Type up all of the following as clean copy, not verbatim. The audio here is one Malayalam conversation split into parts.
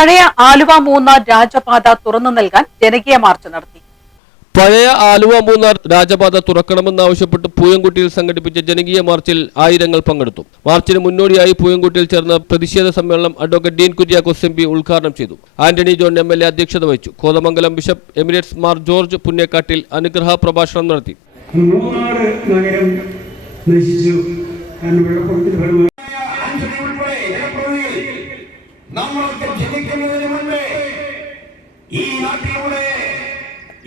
പഴയ ആലുവ മൂന്നാർ രാജപാത തുറന്നു നൽകാൻ ജനകീയ മാർച്ച് നടത്തി. പഴയ ആലുവ മൂന്നാർ രാജപാത തുറക്കണമെന്നാവശ്യപ്പെട്ട് പൂയംകുട്ടിയിൽ സംഘടിപ്പിച്ച ജനകീയ മാർച്ചിൽ ആയിരങ്ങൾ പങ്കെടുത്തു. മാർച്ചിന് മുന്നോടിയായി പൂയംകുട്ടിയിൽ ചേർന്ന പ്രതിഷേധ സമ്മേളനം അഡ്വക്കേറ്റ് ഡീൻ കുര്യാക്കോസ് എം.പി. ഉദ്ഘാടനം ചെയ്തു. ആന്റണി ജോൺ എം.എൽ.എ. അധ്യക്ഷത വഹിച്ചു. കോതമംഗലം ബിഷപ്പ് എമിറേറ്റ്സ് മാർ ജോർജ് പുന്നേക്കാട്ടിൽ അനുഗ്രഹ പ്രഭാഷണം നടത്തി.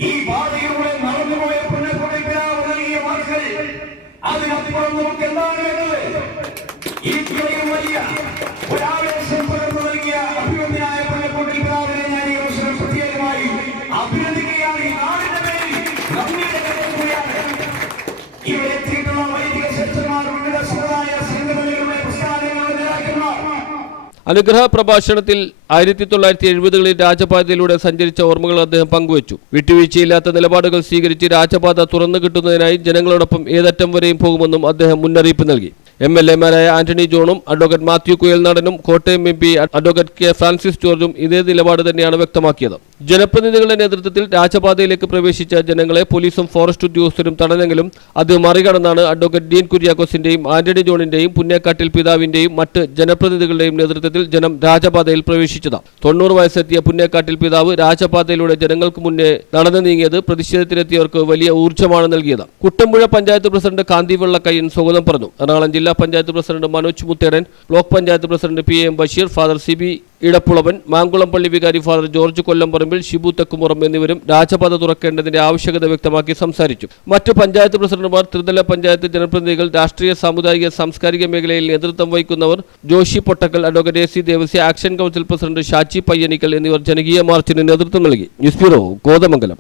ഈ പാതയിലൂടെ നടന്നുപോയ നൽകിയ വാക്കുകൾ അതിനപ്പുറം നമുക്ക് എന്താണ് വേണ്ടത്? ഈ വലിയ ഒരാവേശം പകർന്നു നൽകിയ അഭിനന്ദനായ പുന്നക്കോട്ടിൽ പിതാവിനെ ഞാൻ ഈ അവസരം പ്രത്യേകമായി അഭിനന്ദിക്കുകയാണ്. ഈ നാടിന്റെ പേരിൽ നന്ദിയുടെ കരുതുകയാണ്. ഇവിടെ എത്തിയിട്ടുള്ള വൈദിക ശ്രേഷ്ഠന്മാർ, വിവിധ സമുദായ സംഘടനകളുടെ പ്രസ്ഥാനങ്ങളുടെ നേതാക്കന്മാർ. അനുഗ്രഹ പ്രഭാഷണത്തിൽ 1970കളിൽ രാജപാതയിലൂടെ സഞ്ചരിച്ച ഓർമ്മകൾ അദ്ദേഹം പങ്കുവച്ചു. വിട്ടുവീഴ്ചയില്ലാത്ത നിലപാടുകൾ സ്വീകരിച്ച് രാജപാത തുറന്നു കിട്ടുന്നതിനായി ജനങ്ങളോടൊപ്പം ഏതറ്റം വരെയും പോകുമെന്നും അദ്ദേഹം മുന്നറിയിപ്പ് നൽകി. എം.എൽ.എമാരായ ആന്റണി ജോണും അഡ്വക്കേറ്റ് മാത്യു കുയൽനാടനും Kottayam MP. Advocate K Francis ജോർജും ഇതേ നിലപാട് തന്നെയാണ് വ്യക്തമാക്കിയത്. ജനപ്രതിനിധികളുടെ നേതൃത്വത്തിൽ രാജപാതയിലേക്ക് പ്രവേശിച്ച ജനങ്ങളെ പോലീസും ഫോറസ്റ്റ് ഉദ്യോഗസ്ഥരും തടഞ്ഞെങ്കിലും അത് മറികടന്നാണ് അഡ്വക്കേറ്റ് ഡീൻ കുര്യാക്കോസിന്റെയും ആന്റണി ജോണിന്റെയും പുന്നേക്കാട്ടിൽ പിതാവിന്റെയും മറ്റ് ജനപ്രതിനിധികളുടെയും നേതൃത്വത്തിൽ ജനം രാജപാതയിൽ പ്രവേശിച്ചത്. 90 വയസ്സെത്തിയ പുന്നേക്കാട്ടിൽ പിതാവ് രാജപാതയിലൂടെ ജനങ്ങൾക്ക് മുന്നേ നടന്നു നീങ്ങിയത് പ്രതിഷേധത്തിലെത്തിയവർക്ക് വലിയ ഊർജ്ജമാണ് നൽകിയത്. കുട്ടമ്പുഴ പഞ്ചായത്ത് പ്രസിഡന്റ് കാന്തി വെള്ളക്കയ്യൻ സ്വാഗതം പറഞ്ഞു. എറണാകുളം ജില്ലാ panchayat president Manoj Muthedan, block panchayat president PM. Basheer, father CB. Edappulavan, Mankulam പള്ളി വികാരി ഫാദർ ജോർജ് കൊല്ലംപറമ്പിൽ, ഷിബു തെക്കുമുറം എന്നിവരും രാജപാത തുറക്കേണ്ടതിന്റെ ആവശ്യകത വ്യക്തമാക്കി സംസാരിച്ചു. മറ്റ് പഞ്ചായത്ത് പ്രസിഡന്റുമാർ, ത്രിതല പഞ്ചായത്ത് ജനപ്രതിനിധികൾ, രാഷ്ട്രീയ, സാമുദായിക, സാംസ്കാരിക മേഖലയിൽ നേതൃത്വം വഹിക്കുന്നവർ, Joshy Pottakkal, advocate AC. Devasia, action council president Shachi Payyanikkal എന്നിവർ ജനകീയ മാർച്ചിന് നേതൃത്വം നൽകി. News bureau, Kothamangalam.